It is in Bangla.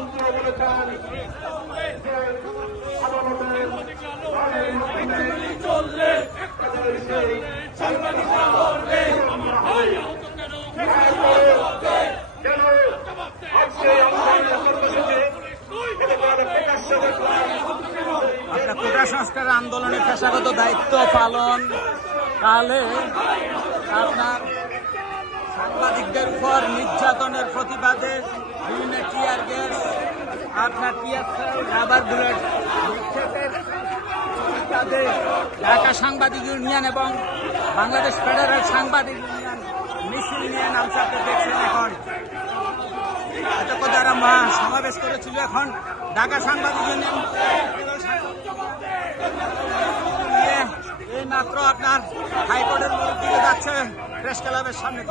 মন্ত্রী বলেছেন যে আদালতের চললে সেই সাংবাদিকরা করবে কেন আজকে আমাদের কর্মসূচি আপনার কোটা সংস্কার আন্দোলনে পেশাগত দায়িত্ব পালন কালে আপনার সাংবাদিকদের উপর নির্যাতনের প্রতিবাদে বিভিন্ন টিয়ার গ্যাস আপনার টিয়ার রাবার বুলেট নিক্ষেপের প্রতিবাদে ঢাকা সাংবাদিক ইউনিয়ন এবং বাংলাদেশ ফেডারেল সাংবাদিক ইউনিয়ন মিছিল নিয়ে নামছে। আপনি দেখছেন এখন এতক্ষণ যারা সমাবেশ করেছিল এখন ঢাকা সাংবাদিক ইউনিয়ন এই মাত্র আপনার হাইকোর্টের মোড় দিকে যাচ্ছে প্রেস ক্লাবের সামনে।